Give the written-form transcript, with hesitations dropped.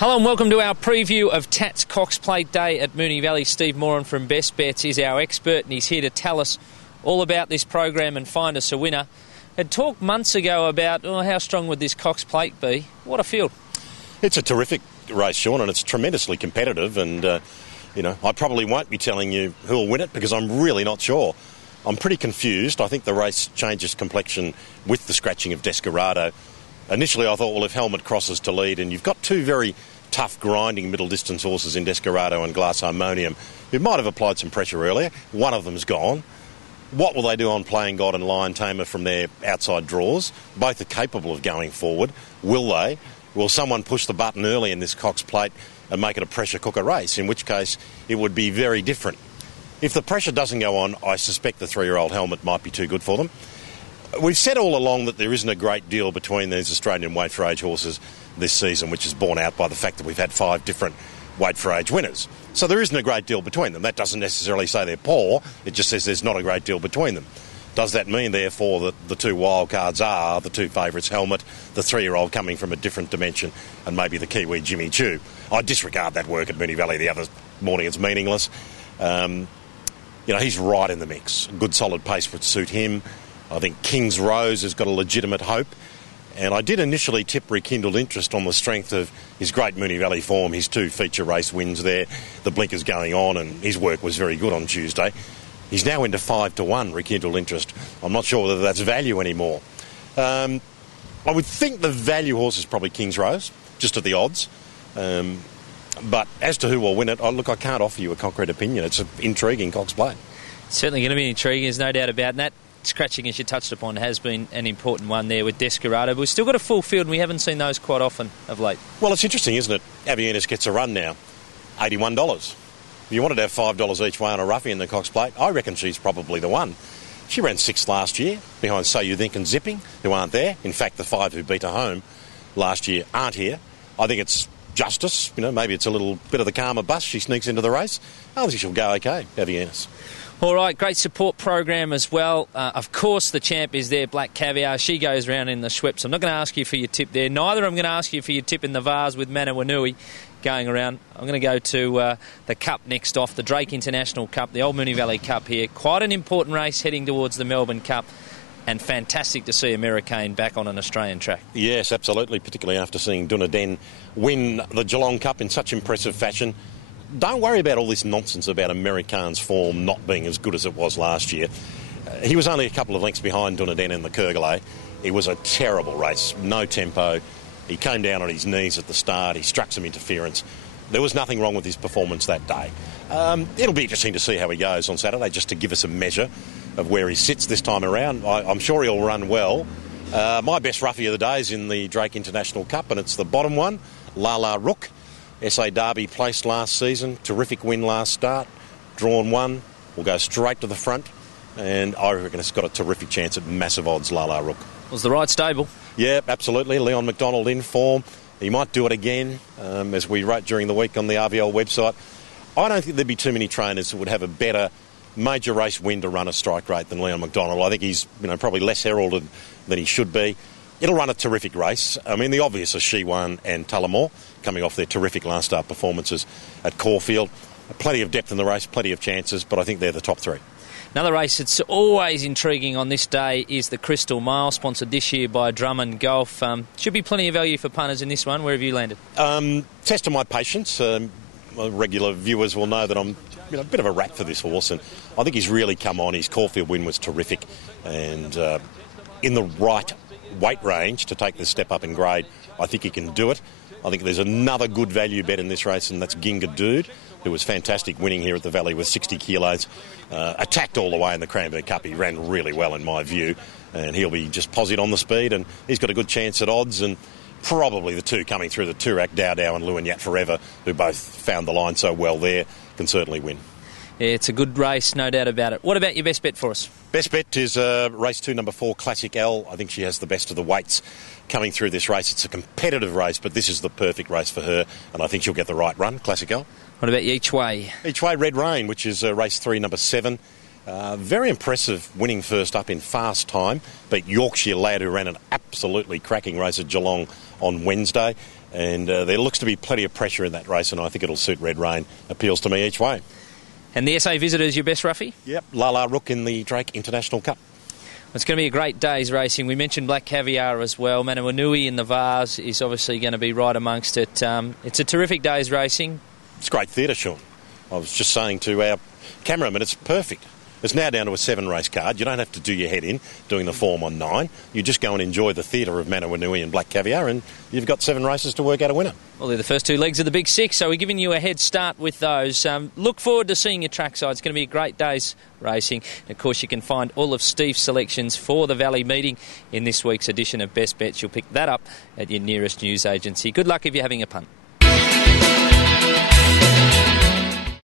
Hello and welcome to our preview of Tatts Cox Plate Day at Moonee Valley. Steve Moran from Best Bets is our expert and he's here to tell us all about this program and find us a winner. Had talked months ago about how strong would this Cox Plate be. What a field. It's a terrific race, Sean, and it's tremendously competitive and, I probably won't be telling you who'll win it because I'm really not sure. I'm pretty confused. I think the race changes complexion with the scratching of Desperado. Initially I thought, well, if Helmet crosses to lead, and you've got two very tough, grinding middle-distance horses in Desperado and Glass Harmonium, who might have applied some pressure earlier. One of them's gone. What will they do on Playing God and Lion Tamer from their outside draws? Both are capable of going forward. Will they? Will someone push the button early in this Cox Plate and make it a pressure cooker race, in which case it would be very different. If the pressure doesn't go on, I suspect the 3-year-old Helmet might be too good for them. We've said all along that there isn't a great deal between these Australian weight for age horses this season, which is borne out by the fact that we've had 5 different weight for age winners. So there isn't a great deal between them. That doesn't necessarily say they're poor, it just says there's not a great deal between them. Does that mean, therefore, that the two wild cards are the two favourites, Helmet, the 3-year-old coming from a different dimension, and maybe the Kiwi Jimmy Chew? I disregard that work at Moonee Valley the other morning. It's meaningless. He's right in the mix. Good solid pace would suit him. I think King's Rose has got a legitimate hope. And I did initially tip Rekindled Interest on the strength of his great Moonee Valley form, his 2 feature race wins there, the blinkers going on, and his work was very good on Tuesday. He's now into 5-1, Rekindled Interest. I'm not sure whether that's value anymore. I would think the value horse is probably King's Rose, just at the odds. But as to who will win it, I can't offer you a concrete opinion. It's an intriguing Cox Plate. It's certainly going to be intriguing, there's no doubt about that. Scratching, as you touched upon, has been an important one there with Desperado, but we've still got a full field and we haven't seen those quite often of late. Well, it's interesting, isn't it? Avienis gets a run now, $81. If you wanted to have $5 each way on a roughie in the Cox Plate, I reckon she's probably the one. She ran 6th last year, behind So You Think and Zipping, who aren't there. In fact, the 5 who beat her home last year aren't here. I think it's justice. Maybe it's a little bit of the karma bus. She sneaks into the race. I think she'll go okay, Avienis. All right, great support program as well. Of course, the champ is there, Black Caviar. She goes round in the Schweppes. I'm not going to ask you for your tip there. Neither am going to ask you for your tip in the Vase with Manawanui going around. I'm going to go to the Cup next off, the Drake International Cup, the Old Moonee Valley Cup here. Quite an important race heading towards the Melbourne Cup. And fantastic to see Americane back on an Australian track. Yes, absolutely, particularly after seeing Dunedin win the Geelong Cup in such impressive fashion. Don't worry about all this nonsense about Americane's form not being as good as it was last year. He was only a couple of lengths behind Dunedin in the Kergulay. It was a terrible race, no tempo. He came down on his knees at the start. He struck some interference. There was nothing wrong with his performance that day. It'll be interesting to see how he goes on Saturday, just to give us a measure of where he sits this time around. I'm sure he'll run well. My best roughie of the day is in the Drake International Cup, and it's the bottom one, La Rook. SA Derby placed last season, terrific win last start, drawn 1, will go straight to the front, and I reckon it's got a terrific chance at massive odds, La Rook. Was the right stable? Yeah, absolutely. Leon McDonald in form. He might do it again, as we wrote during the week on the RVL website. I don't think there'd be too many trainers that would have a better major race win to run a strike rate than Leon McDonald. I think he's probably less heralded than he should be. It'll run a terrific race. I mean, the obvious are She Won and Tullamore, coming off their terrific last start performances at Caulfield. Plenty of depth in the race, plenty of chances, but I think they're the top 3. Another race that's always intriguing on this day is the Crystal Mile, sponsored this year by Drummond Golf. Should be plenty of value for punters in this one. Where have you landed? Test of my patience. Regular viewers will know that I'm a bit of a rat for this horse, and I think he's really come on. His Caulfield win was terrific, and in the right weight range to take the step up in grade, I think he can do it. I think there's another good value bet in this race, and that's Ginga Dude, who was fantastic winning here at the Valley with 60 kilos. Attacked all the way in the Cranbourne Cup. He ran really well in my view, and he'll be just positive on the speed, and he's got a good chance at odds, and probably the two coming through, the Turak Dowdow and Luan Yat Forever, who both found the line so well there, can certainly win. Yeah, it's a good race, no doubt about it. What about your best bet for us? Best bet is race 2, number 4, Classic L. I think she has the best of the weights coming through this race. It's a competitive race, but this is the perfect race for her, and I think she'll get the right run, Classic L. What about Each Way? Each Way, Red Rain, which is race 3, number 7. Very impressive winning first up in fast time. Beat Yorkshire Lad, who ran an absolutely cracking race at Geelong on Wednesday. And there looks to be plenty of pressure in that race, and I think it'll suit Red Rain. Appeals to me each way. And the SA Visitors, your best, Ruffy? Yep, Lala Rook in the Drake International Cup. It's going to be a great day's racing. We mentioned Black Caviar as well. Manawanui in the Vars is obviously going to be right amongst it. It's a terrific day's racing. It's great theatre, Sean. I was just saying to our cameraman, it's perfect. It's now down to a 7-race card. You don't have to do your head in doing the form on 9. You just go and enjoy the theatre of Manawanui and Black Caviar, and you've got 7 races to work out a winner. Well, they're the first 2 legs of the Big 6, so we're giving you a head start with those. Look forward to seeing your trackside. It's going to be a great day's racing. And of course, you can find all of Steve's selections for the Valley meeting in this week's edition of Best Bets. You'll pick that up at your nearest news agency. Good luck if you're having a punt.